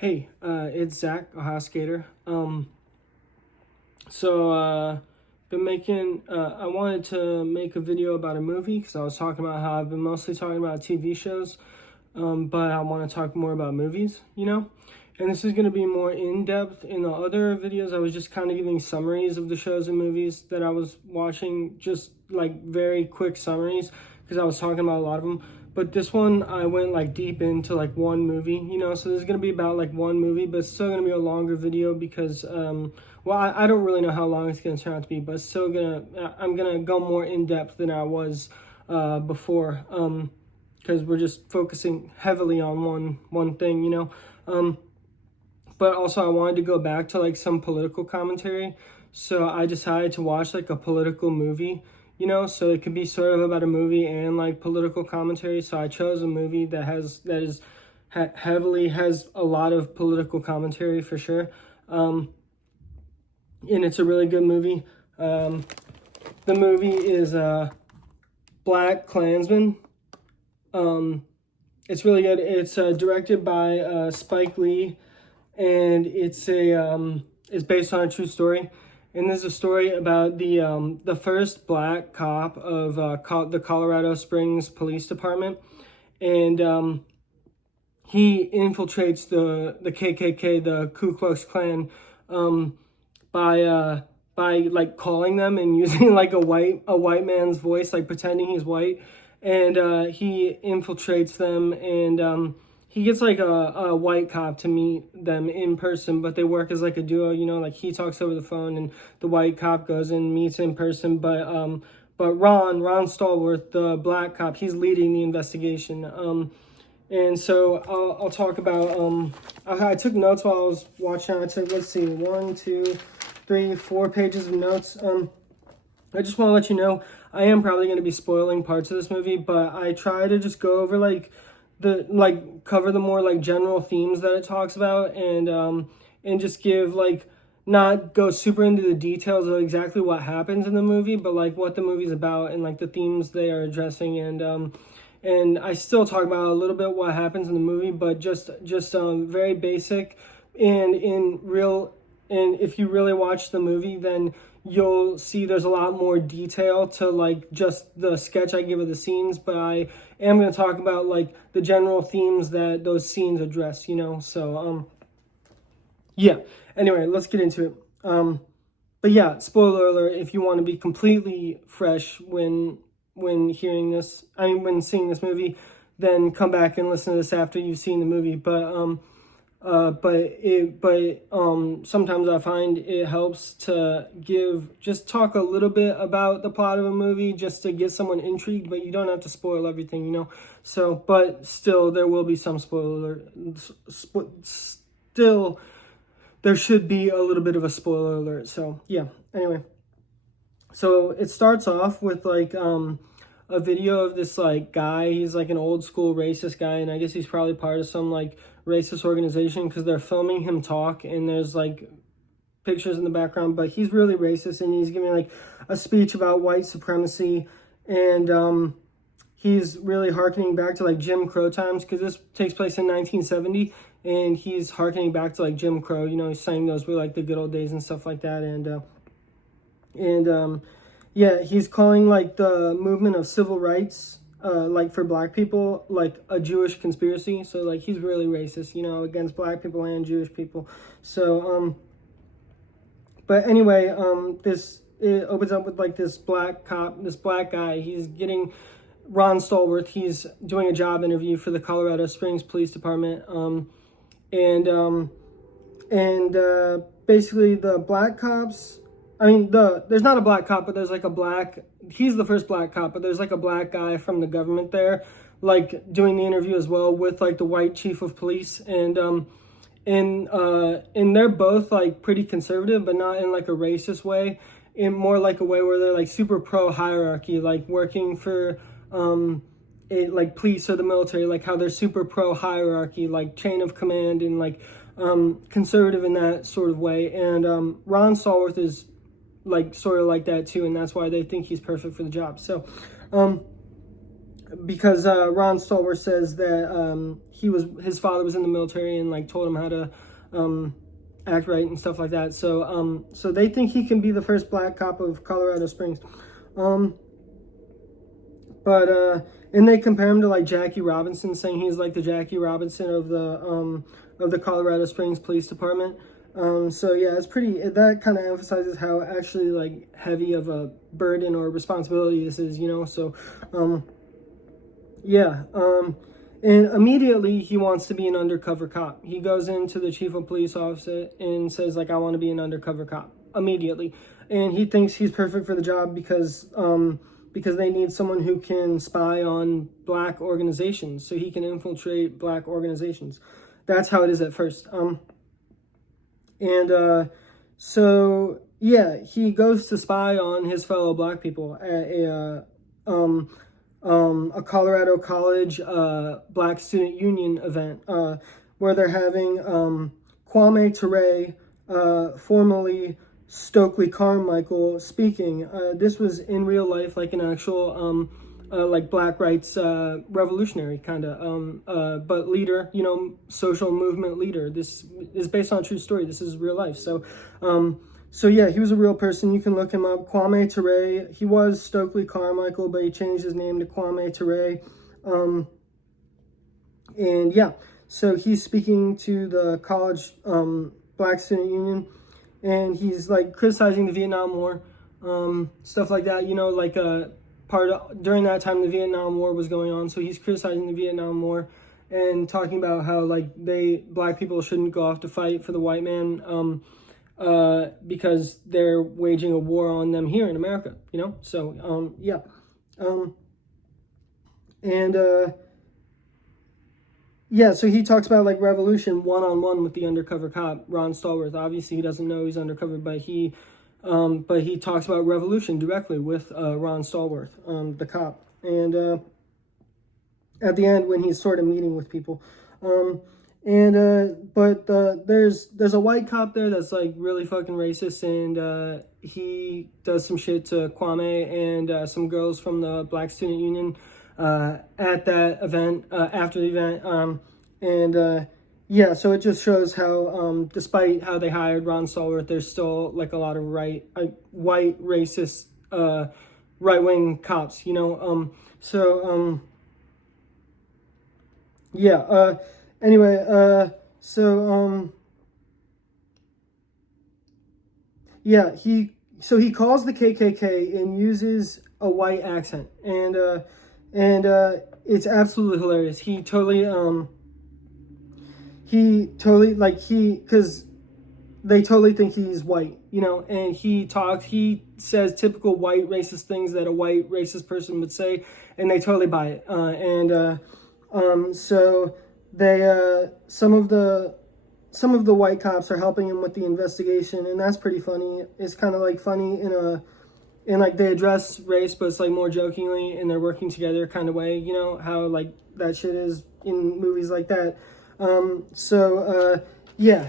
Hey, it's Zach, Ohio Skater. I wanted to make a video about a movie because I was talking about how I've been mostly talking about TV shows, but I want to talk more about movies, And this is going to be more in-depth. In the other videos, I was just kind of giving summaries of the shows and movies that I was watching, just like very quick summaries because I was talking about a lot of them. But this one, I went like deep into like one movie, so this is going to be about like one movie, but it's still going to be a longer video because, I don't really know how long it's going to turn out to be, but it's still I'm going to go more in depth than I was before, because we're just focusing heavily on one thing. But also I wanted to go back to like some political commentary. So I decided to watch like a political movie, so it could be sort of about a movie and like political commentary. So I chose a movie that heavily has a lot of political commentary for sure. And it's a really good movie. The movie is Blackkklansman. It's really good. It's directed by Spike Lee, and it's based on a true story. And there's a story about the first black cop of the Colorado Springs Police Department, and he infiltrates the KKK, the Ku Klux Klan, by like calling them and using like a white man's voice, like pretending he's white, and he infiltrates them, and he gets like a white cop to meet them in person, but they work as like a duo, like he talks over the phone and the white cop goes and meets in person. But Ron Stallworth, the black cop, he's leading the investigation. And so I'll talk about, I took notes while I was watching. I took, let's see, 1, 2, 3, 4 pages of notes. I just want to let you know, I am probably going to be spoiling parts of this movie, but I try to just go over cover the more like general themes that it talks about, and just give not go super into the details of exactly what happens in the movie, but like what the movie's about and like the themes they are addressing, and I still talk about a little bit what happens in the movie, but just very basic, and if you really watch the movie, then you'll see there's a lot more detail to like just the sketch I give of the scenes, but I am going to talk about like the general themes that those scenes address, so yeah, anyway, let's get into it. But yeah, spoiler alert, if you want to be completely fresh when seeing this movie, then come back and listen to this after you've seen the movie. But sometimes I find it helps to talk a little bit about the plot of a movie just to get someone intrigued, but you don't have to spoil everything, So, but still, there will be some spoiler. Still, there should be a little bit of a spoiler alert. So, yeah. Anyway, so it starts off with a video of this like guy. He's like an old school racist guy, and I guess he's probably part of some like racist organization because they're filming him talk, and there's like pictures in the background, but he's really racist, and he's giving like a speech about white supremacy, and he's really harkening back to like Jim Crow times because this takes place in 1970, and he's harkening back to like Jim Crow. He's saying those were like the good old days and stuff like that, and yeah, he's calling like the movement of civil rights, like for black people, like a Jewish conspiracy. So like he's really racist, against black people and Jewish people. So but anyway, it opens up with like this black guy. He's getting Ron Stallworth. He's doing a job interview for the Colorado Springs Police Department. And basically the black cops. There's not a black cop, but there's like he's the first black cop, but there's like a black guy from the government there, like doing the interview as well with like the white chief of police, and they're both like pretty conservative, but not in like a racist way, in more like a way where they're like super pro hierarchy, like working for like police or the military, like how they're super pro hierarchy, like chain of command, and like conservative in that sort of way. And Ron Stallworth is like sort of like that too, and that's why they think he's perfect for the job. So because Ron Stallworth says that his father was in the military and like told him how to act right and stuff like that. So so they think he can be the first black cop of Colorado Springs. And they compare him to like Jackie Robinson, saying he's like the Jackie Robinson of the Colorado Springs Police Department. So yeah, it's pretty. That kind of emphasizes how actually like heavy of a burden or responsibility this is, you know. So, yeah. And immediately he wants to be an undercover cop. He goes into the chief of police officer and says like, I want to be an undercover cop immediately, and he thinks he's perfect for the job because they need someone who can spy on black organizations, so he can infiltrate black organizations. That's how it is at first. So yeah, he goes to spy on his fellow black people at a Colorado College Black Student Union event where they're having Kwame Ture, formerly Stokely Carmichael, speaking. This was in real life, like an actual like black rights revolutionary kind of, but leader, you know, social movement leader. This is based on a true story. This is real life. So, so yeah, he was a real person. You can look him up. Kwame Ture. He was Stokely Carmichael, but he changed his name to Kwame Ture. And yeah, so he's speaking to the college Black Student Union, and he's like criticizing the Vietnam War, stuff like that. You know, like during that time the Vietnam War was going on, so he's criticizing the Vietnam War and talking about how like black people shouldn't go off to fight for the white man because they're waging a war on them here in America, you know. So yeah, yeah, so he talks about like revolution one-on-one with the undercover cop Ron Stallworth. Obviously he doesn't know he's undercover, but he talks about revolution directly with Ron Stallworth, the cop. And at the end, when he's sort of meeting with people, there's a white cop there that's like really fucking racist, and he does some shit to Kwame and some girls from the Black Student Union at that event, after the event, yeah, so it just shows how, despite how they hired Ron Stallworth, there's still like a lot of white racist, right-wing cops, you know. Yeah. Anyway. Yeah. He calls the KKK and uses a white accent, and it's absolutely hilarious. Because they totally think he's white, you know, and he says typical white racist things that a white racist person would say, and they totally buy it. So they, some of the white cops are helping him with the investigation, and that's pretty funny. It's kind of like funny in like they address race, but it's like more jokingly, and they're working together kind of way, you know, how like that shit is in movies like that. Yeah.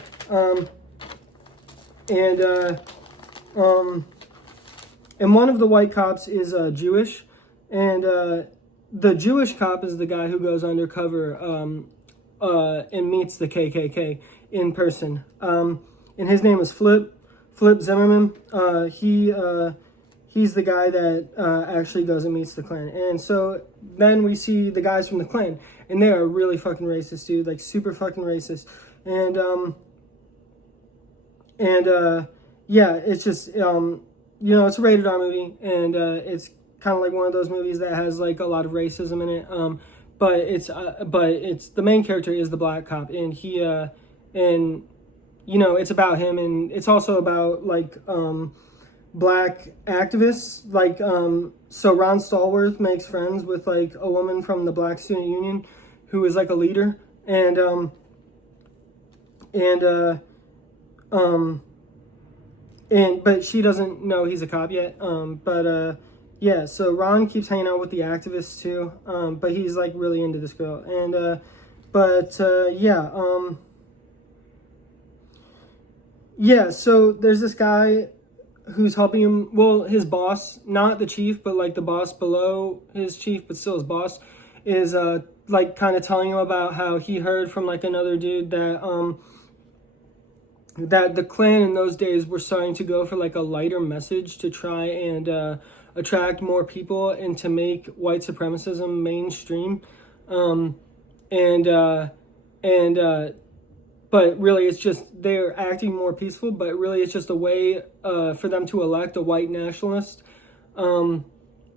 And one of the white cops is Jewish, and the Jewish cop is the guy who goes undercover and meets the KKK in person. And his name is Flip Zimmerman. He's the guy that actually goes and meets the Klan. And so then we see the guys from the Klan, and they are really fucking racist, dude, like super fucking racist. And yeah, it's just, you know, it's a rated R movie, and it's kind of like one of those movies that has like a lot of racism in it. But it's the main character is the black cop, and he, and you know, it's about him, and it's also about like, black activists, like so Ron Stallworth makes friends with like a woman from the Black Student Union who is like a leader, but she doesn't know he's a cop yet. Yeah, so Ron keeps hanging out with the activists too, but he's like really into this girl, and yeah, so there's this guy who's helping him, well, his boss, not the chief, but like the boss below his chief, but still his boss, is like kind of telling him about how he heard from like another dude that that the Klan in those days were starting to go for like a lighter message to try and attract more people and to make white supremacism mainstream. Um, and but really it's just they're acting more peaceful, but really it's just a way for them to elect a white nationalist.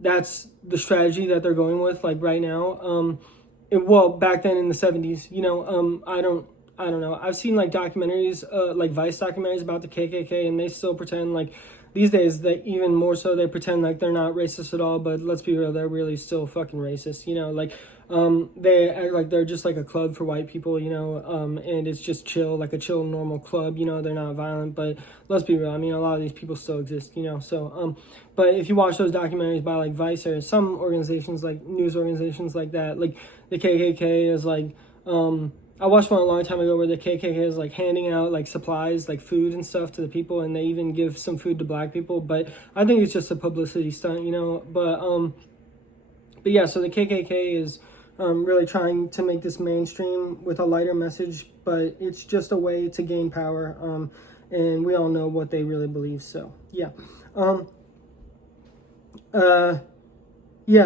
That's the strategy that they're going with, like right now. Well, back then in the 70s, I don't know. I've seen like documentaries, like Vice documentaries about the KKK, and they still pretend like these days that even more so they pretend like they're not racist at all. But let's be real, they're really still fucking racist. They act like they're just like a club for white people, and it's just chill, like a chill normal club. They're not violent, but let's be real. I mean, a lot of these people still exist, So, but if you watch those documentaries by like Vice or some organizations, like news organizations like that, like the KKK is like, I watched one a long time ago where the KKK is like handing out like supplies, like food and stuff to the people, and they even give some food to black people. But I think it's just a publicity stunt, But yeah, so the KKK is really trying to make this mainstream with a lighter message, but it's just a way to gain power. And we all know what they really believe. So yeah,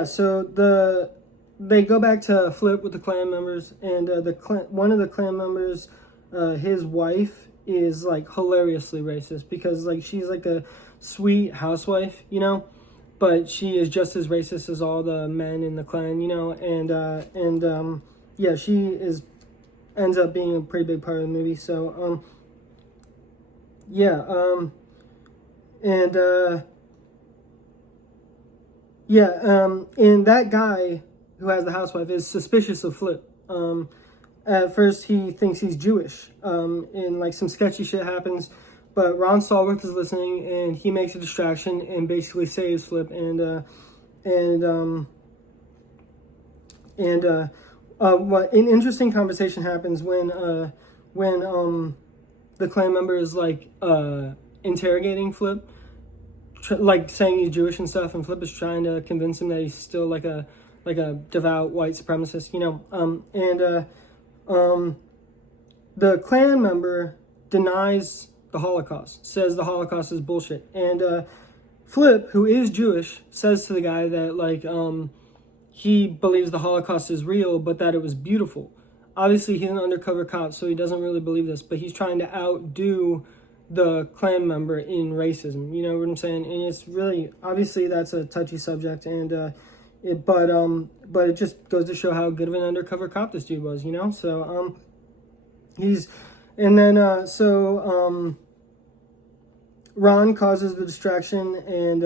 So they go back to Flip with the Klan members, and one of the Klan members, his wife is like hilariously racist because like she's like a sweet housewife, but she is just as racist as all the men in the Klan, yeah, she ends up being a pretty big part of the movie. So and that guy who has the housewife is suspicious of Flip. At first he thinks he's Jewish, and like some sketchy shit happens, but Ron Stallworth is listening and he makes a distraction and basically saves Flip. What an interesting conversation happens when the Klan member is like interrogating Flip, like saying he's Jewish and stuff, and Flip is trying to convince him that he's still like a devout white supremacist, the Klan member denies the Holocaust, says the Holocaust is bullshit, and Flip, who is Jewish, says to the guy that he believes the Holocaust is real, but that it was beautiful. Obviously, he's an undercover cop, so he doesn't really believe this, but he's trying to outdo the Klan member in racism. You know what I'm saying? And it's really, obviously, that's a touchy subject, and but it just goes to show how good of an undercover cop this dude was, So Ron causes the distraction and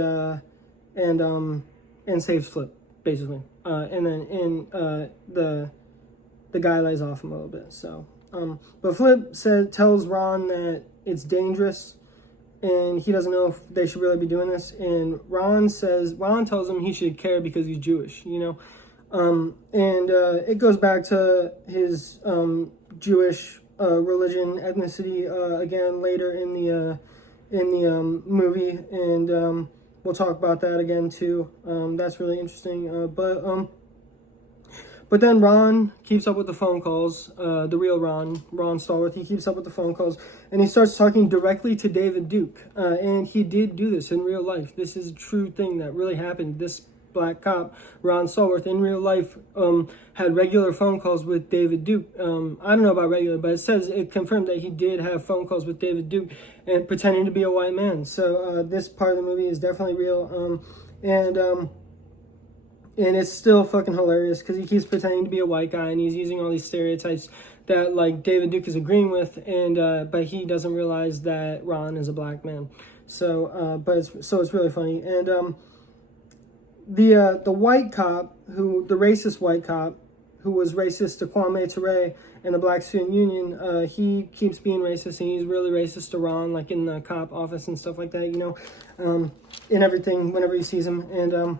saves Flip, basically. The guy lays off him a little bit. So but Flip tells Ron that it's dangerous and he doesn't know if they should really be doing this. And Ron tells him he should care because he's Jewish, it goes back to his Jewish religion, ethnicity again later in the movie, and we'll talk about that again too. That's really interesting. But then Ron keeps up with the phone calls, the real Ron Stallworth, he keeps up with the phone calls, and he starts talking directly to David Duke. And he did do this in real life. This is a true thing that really happened. This black cop, Ron Stallworth, in real life, had regular phone calls with David Duke. I don't know about regular, but it confirmed that he did have phone calls with David Duke and pretending to be a white man. So this part of the movie is definitely real. And it's still fucking hilarious because he keeps pretending to be a white guy and he's using all these stereotypes that like David Duke is agreeing with, and but he doesn't realize that Ron is a black man. So it's really funny. And the white cop, the racist white cop who was racist to Kwame Ture and the Black Student Union, he keeps being racist, and he's really racist to Ron, like in the cop office and stuff like that, in everything whenever he sees him. And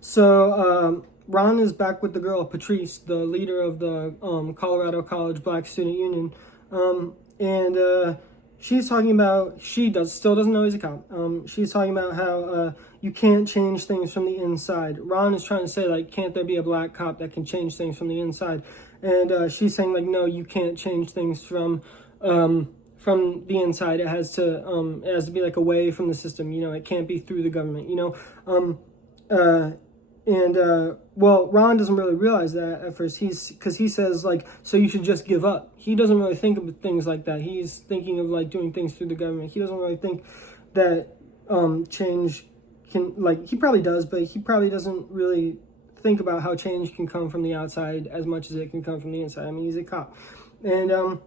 so Ron is back with the girl, Patrice, the leader of the Colorado College Black Student Union, and she's talking about, still doesn't know he's a cop. She's talking about how you can't change things from the inside. Ron is trying to say, like, can't there be a black cop that can change things from the inside? And she's saying, like, no, you can't change things from the inside. It has to be like away from the system. You know, it can't be through the government. You know, well, Ron doesn't really realize that at first. Because he says, like, so you should just give up. He doesn't really think of things like that. He's thinking of, like, doing things through the government. He doesn't really think that change can, like, he probably does, but he probably doesn't really think about how change can come from the outside as much as it can come from the inside. I mean, he's a cop. And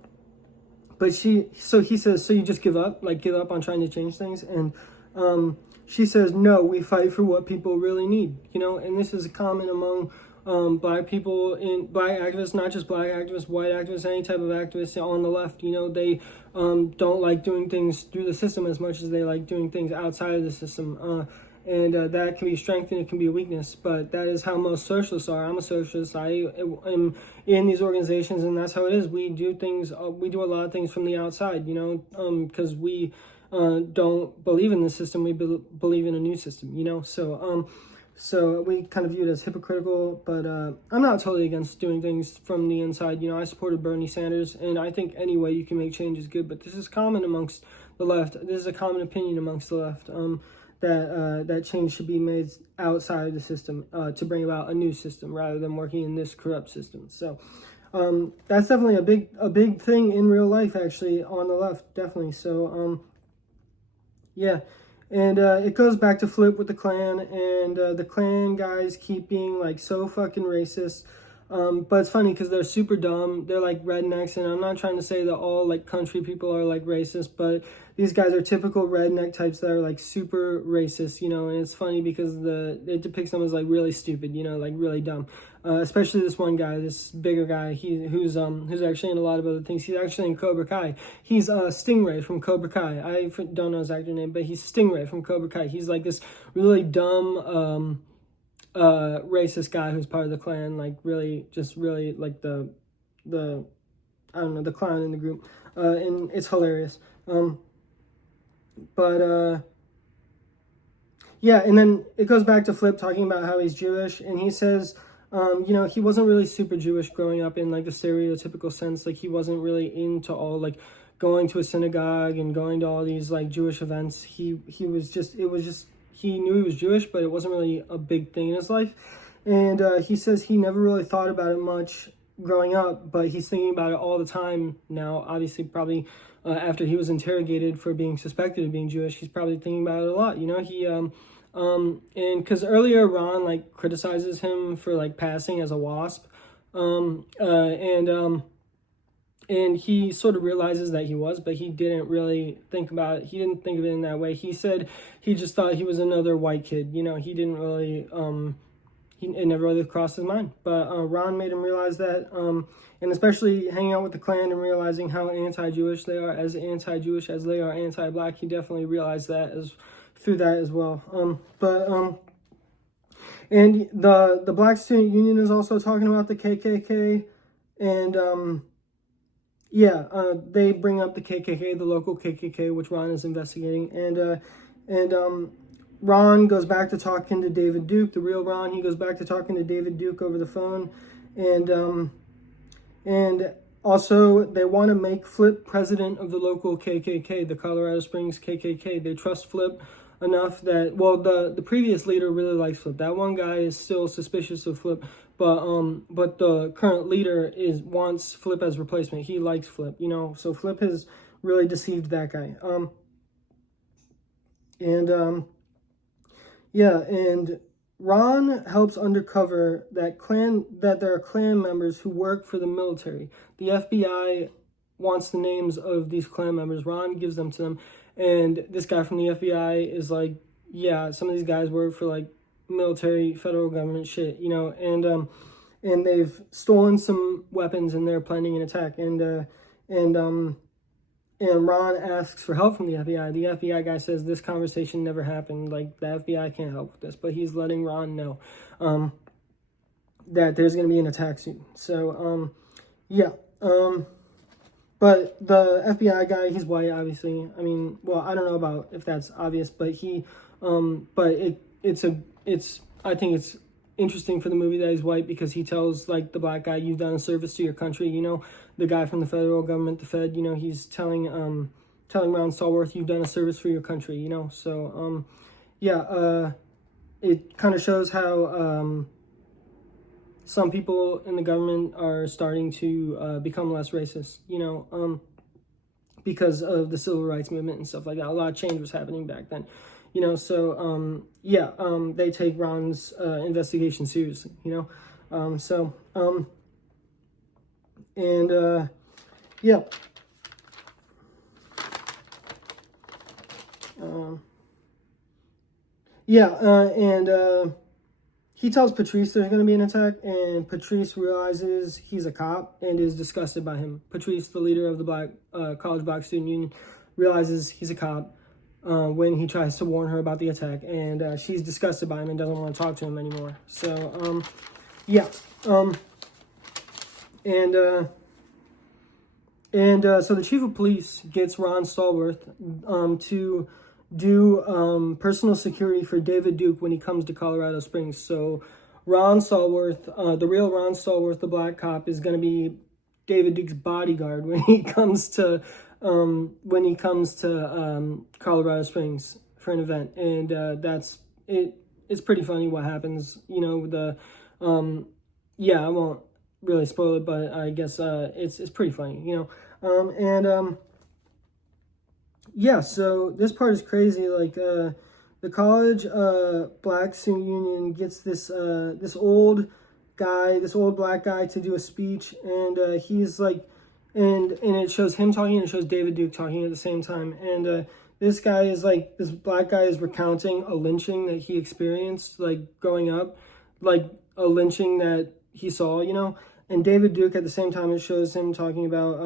but he says, so you just give up, like, give up on trying to change things. And she says, no, we fight for what people really need, you know. And this is common among black people, black activists, not just black activists, white activists, any type of activists on the left. You know, they don't like doing things through the system as much as they like doing things outside of the system. And that can be a strength and it can be a weakness, but that is how most socialists are. I'm a socialist. I am in these organizations, and that's how it is. We do things. We do a lot of things from the outside, you know, because we don't believe in the system. We believe in a new system, you know. So we kind of view it as hypocritical, but I'm not totally against doing things from the inside. You know, I supported Bernie Sanders, and I think any way you can make change is good. But this is common amongst the left. This is a common opinion amongst the left. That change should be made outside of the system to bring about a new system rather than working in this corrupt system. So that's definitely a big thing in real life, actually, on the left, definitely. So yeah, and it goes back to Flip with the Klan, and the Klan guys keep being, like, so fucking racist. But it's funny because they're super dumb. They're like rednecks, and I'm not trying to say that all, like, country people are, like, racist, but these guys are typical redneck types that are, like, super racist, you know. And it's funny because it depicts them as, like, really stupid, you know, like, really dumb. Especially this one guy, this bigger guy, who's actually in a lot of other things. He's actually in Cobra Kai. He's Stingray from Cobra Kai. I don't know his actor name, but he's Stingray from Cobra Kai. He's like this really dumb racist guy who's part of the Klan, like, really like the I don't know, the clown in the group, and it's hilarious. Yeah, and then it goes back to Flip talking about how he's Jewish, and he says, you know, he wasn't really super Jewish growing up in, like, the stereotypical sense. Like, he wasn't really into all, like, going to a synagogue and going to all these, like, Jewish events. He knew he was Jewish, but it wasn't really a big thing in his life. And he says he never really thought about it much growing up, but he's thinking about it all the time now. Obviously, probably after he was interrogated for being suspected of being Jewish, he's probably thinking about it a lot. You know, and because earlier Ron, like, criticizes him for, like, passing as a WASP, and he sort of realizes that he was, but he didn't really think about it. He didn't think of it in that way. He said he just thought he was another white kid. You know, he didn't really, it never really crossed his mind. But Ron made him realize that, and especially hanging out with the Klan and realizing how anti-Jewish they are, as anti-Jewish as they are anti-black, he definitely realized that through that as well. And the Black Student Union is also talking about the KKK, and they bring up the KKK, the local KKK, which Ron is investigating, and Ron goes back to talking to David Duke, the real Ron. He goes back to talking to David Duke over the phone, and also they want to make Flip president of the local KKK, the Colorado Springs KKK. They trust Flip enough that, well, the previous leader really likes Flip. That one guy is still suspicious of Flip, but the current leader wants Flip as replacement. He likes Flip, you know. So Flip has really deceived that guy. And Ron helps uncover that there are Klan members who work for the military. The FBI wants the names of these Klan members. Ron gives them to them, and this guy from the FBI is like, yeah, some of these guys work for, like, military, federal government shit, you know, and they've stolen some weapons and they're planning an attack, and Ron asks for help from the FBI. The FBI guy says this conversation never happened, like, the FBI can't help with this, but he's letting Ron know that there's going to be an attack soon. So, but the FBI guy, he's white, obviously. I mean, well, I don't know about if that's obvious, but I think it's interesting for the movie that he's white, because he tells like the black guy, "You've done a service to your country." The guy from the federal government, the Fed. He's telling Ron Stallworth, "You've done a service for your country." So it kind of shows how some people in the government are starting to become less racist. Because of the civil rights movement and stuff like that. A lot of change was happening back then. They take Ron's investigation seriously, yeah. He tells Patrice there's going to be an attack, and Patrice realizes he's a cop and is disgusted by him. Patrice, the leader of the college black student union, realizes he's a cop when he tries to warn her about the attack, and she's disgusted by him and doesn't want to talk to him anymore. So so the chief of police gets Ron Stallworth to do personal security for David Duke when he comes to Colorado Springs. So Ron Stallworth, the real Ron Stallworth, the black cop, is going to be David Duke's bodyguard when he comes to Colorado Springs for an event. And that's it. It's pretty funny what happens. I won't really spoil it, but I guess it's pretty funny. So this part is crazy. Like the college black student union gets this old black guy to do a speech, and he's like, and it shows him talking and it shows David Duke talking at the same time, and this black guy is recounting a lynching that he experienced like growing up, like a lynching that he saw, and David Duke at the same time, it shows him talking about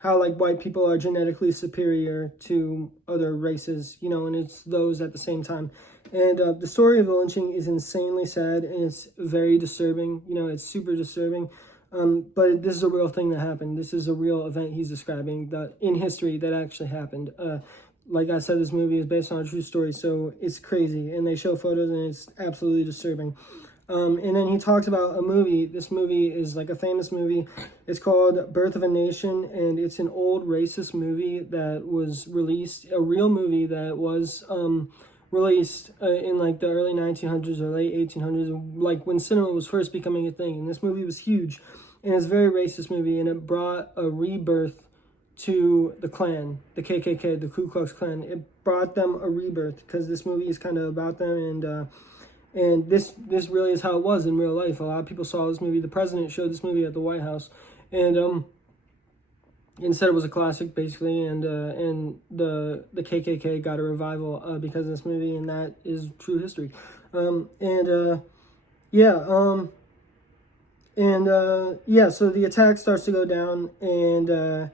how like white people are genetically superior to other races, and it's those at the same time. And the story of the lynching is insanely sad, and it's very disturbing. It's super disturbing. But this is a real thing that happened. This is a real event he's describing that in history that actually happened. Like I said, this movie is based on a true story, so it's crazy. And they show photos, and it's absolutely disturbing. And then he talks about a movie. This movie is like a famous movie. It's called Birth of a Nation, and it's an old racist movie that was released, a real movie that was released in like the early 1900s or late 1800s, like when cinema was first becoming a thing. And this movie was huge, and it's a very racist movie, and it brought a rebirth to the Klan, the KKK, the Ku Klux Klan. It brought them a rebirth because this movie is kind of about them, and this really is how it was in real life. A lot of people saw this movie. The president showed this movie at the White House, and said it was a classic, basically. And the KKK got a revival because of this movie, and that is true history. So the attack starts to go down, and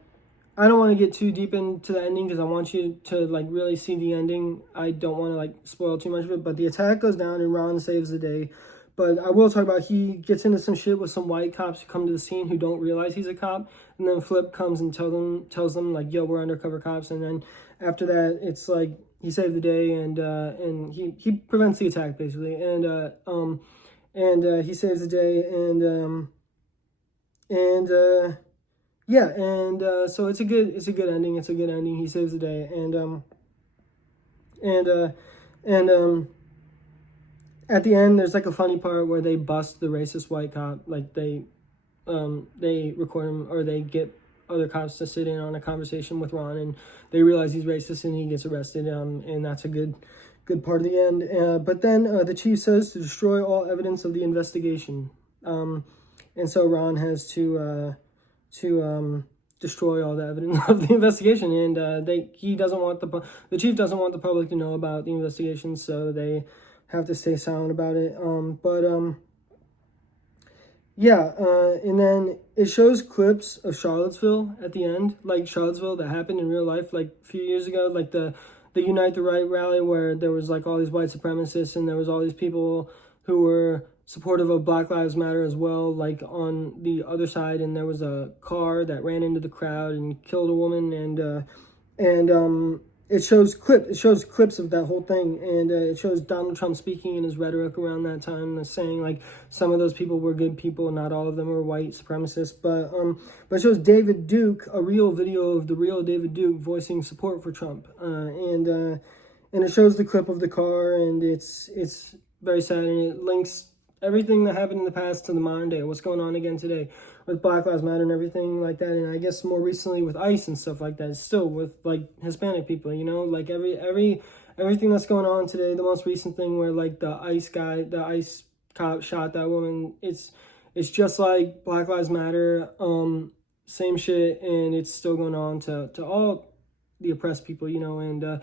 I don't want to get too deep into the ending because I want you to like really see the ending. I don't want to like spoil too much of it, but the attack goes down and Ron saves the day. But I will talk about, he gets into some shit with some white cops who come to the scene who don't realize he's a cop, and then Flip comes and tells them like, "Yo, we're undercover cops." And then after that, it's like he saved the day, and he prevents the attack basically, and he saves the day, so it's a good ending. It's a good ending. He saves the day, at the end, there's like a funny part where they bust the racist white cop. Like they record him, or they get other cops to sit in on a conversation with Ron, and they realize he's racist, and he gets arrested. And that's a good part of the end. But then the chief says to destroy all evidence of the investigation. And so Ron has to destroy all the evidence of the investigation, and the chief doesn't want the public to know about the investigation, so they have to stay silent about it. And then it shows clips of Charlottesville at the end, like Charlottesville that happened in real life like a few years ago, like the Unite the Right rally, where there was like all these white supremacists, and there was all these people who were supportive of Black Lives Matter as well, like on the other side. And there was a car that ran into the crowd and killed a woman, and it shows clips of that whole thing, and it shows Donald Trump speaking in his rhetoric around that time, saying like some of those people were good people, not all of them were white supremacists. But it shows David Duke, a real video of the real David Duke voicing support for Trump, and it shows the clip of the car, and it's very sad, and it links everything that happened in the past to the modern day, what's going on again today with Black Lives Matter and everything like that. And I guess more recently with ICE and stuff like that, still with like Hispanic people, you know, like everything that's going on today. The most recent thing where like the ICE cop shot that woman, it's just like Black Lives Matter, same shit, and it's still going on to all the oppressed people, you know. And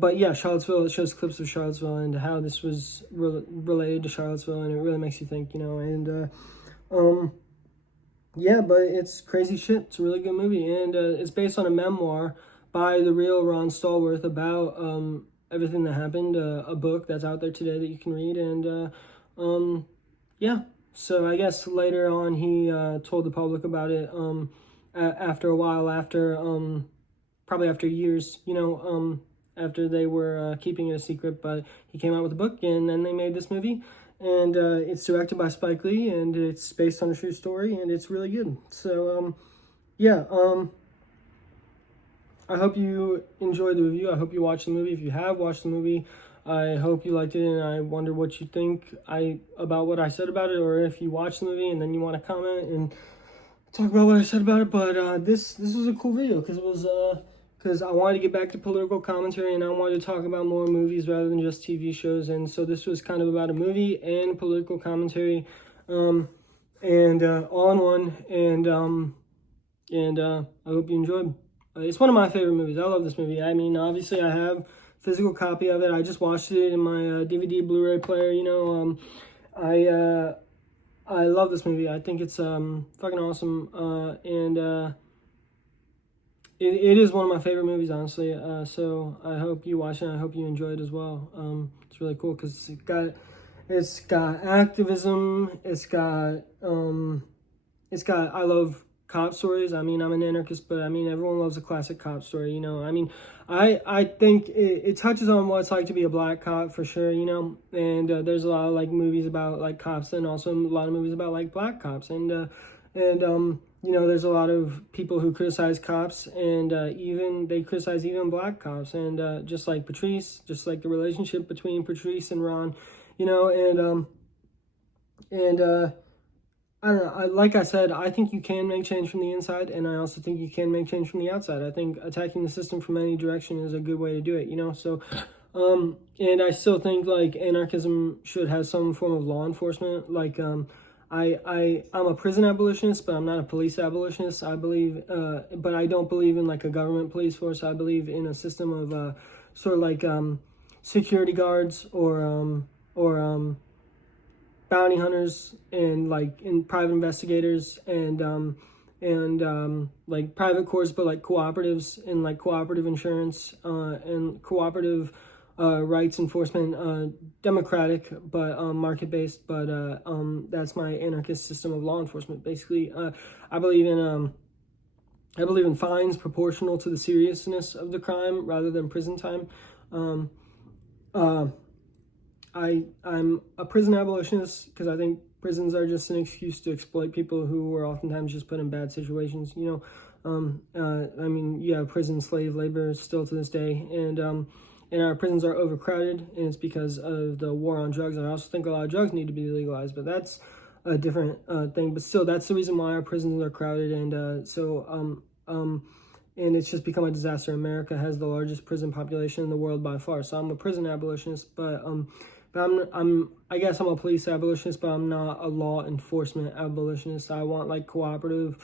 but yeah, Charlottesville, it shows clips of Charlottesville and how this was related to Charlottesville, and it really makes you think, you know. And yeah, but it's crazy shit. It's a really good movie, and it's based on a memoir by the real Ron Stallworth about everything that happened, a book that's out there today that you can read. And yeah, so I guess later on he told the public about it after a while, after probably after years, you know, after they were keeping it a secret. But he came out with a book, and then they made this movie. And it's directed by Spike Lee, and it's based on a true story, and it's really good. So, yeah, I hope you enjoyed the review. I hope you watched the movie. If you have watched the movie, I hope you liked it, and I wonder what you think about what I said about it, or if you watched the movie and then you want to comment and talk about what I said about it. But this was a cool video because it was because I wanted to get back to political commentary, and I wanted to talk about more movies rather than just TV shows. And so this was kind of about a movie and political commentary, and all in one. And I hope you enjoyed. It's one of my favorite movies. I love this movie. I mean, obviously, I have a physical copy of it. I just watched it in my DVD Blu-ray player. You know, I love this movie. I think it's fucking awesome. And it is one of my favorite movies, honestly. So I hope you watch it. I hope you enjoy it as well. It's really cool because it's got activism. It's got I love cop stories. I mean, I'm an anarchist, but I mean, everyone loves a classic cop story, you know. I mean, I think it touches on what it's like to be a black cop for sure, you know. And there's a lot of like movies about like cops, and also a lot of movies about like black cops, and you know, there's a lot of people who criticize cops, and even they criticize even black cops, and just like Patrice, just like the relationship between Patrice and Ron, you know. And I don't know, like I said, I think you can make change from the inside, and I also think you can make change from the outside. I think attacking the system from any direction is a good way to do it, you know. So and I still think like anarchism should have some form of law enforcement. Like I'm a prison abolitionist, but I'm not a police abolitionist. I believe but I don't believe in like a government police force. I believe in a system of sort of like security guards or bounty hunters, and like in private investigators, and like private courts, but like cooperatives, and like cooperative insurance, and cooperative rights enforcement, democratic but market-based. But that's my anarchist system of law enforcement. Basically, I believe in fines proportional to the seriousness of the crime rather than prison time. I'm a prison abolitionist because I think prisons are just an excuse to exploit people who are oftentimes just put in bad situations, you know. I mean, yeah, prison slave labor still to this day, and our prisons are overcrowded, and it's because of the war on drugs. And I also think a lot of drugs need to be legalized, but that's a different thing. But still, that's the reason why our prisons are crowded, and and it's just become a disaster. America has the largest prison population in the world by far. So I'm a prison abolitionist, but I guess I'm a police abolitionist, but I'm not a law enforcement abolitionist. I want like cooperative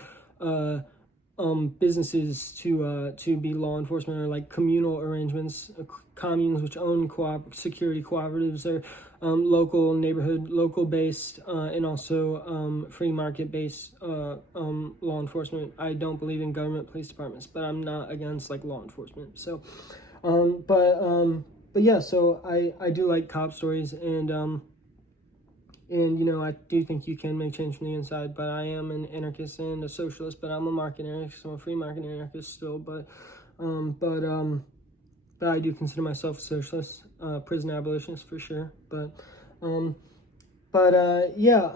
businesses to be law enforcement, or like communal arrangements, communes which own security cooperatives, or local neighborhood, local based, and also free market based law enforcement. I don't believe in government police departments, but I'm not against like law enforcement. So, but yeah, so I do like cop stories, and you know, I do think you can make change from the inside, but I am an anarchist and a socialist, but I'm a market anarchist, I'm a free market anarchist still, but I do consider myself a socialist, prison abolitionist for sure, yeah,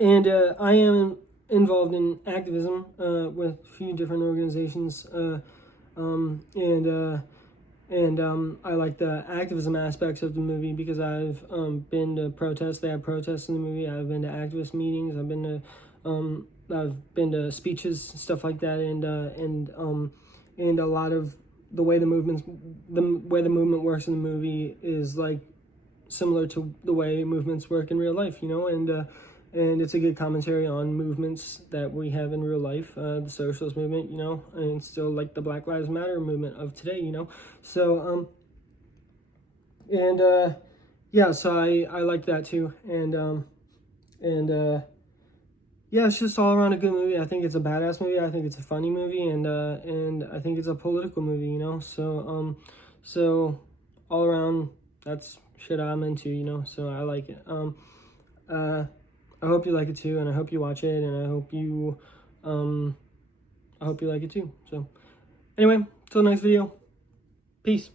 and I am involved in activism with a few different organizations, I like the activism aspects of the movie because I've been to protests. They have protests in the movie. I've been to activist meetings. I've been to speeches, stuff like that, and a lot of the way the movement works in the movie is like similar to the way movements work in real life, you know, and it's a good commentary on movements that we have in real life, the socialist movement, you know, and still like the Black Lives Matter movement of today, you know. So yeah, so I like that too, yeah, it's just all around a good movie. I think it's a badass movie. I think it's a funny movie, and I think it's a political movie, you know. So all around, that's shit I'm into, you know. So I like it. I hope you like it too, and I hope you watch it, and I hope you like it too. So anyway, till the next video, peace.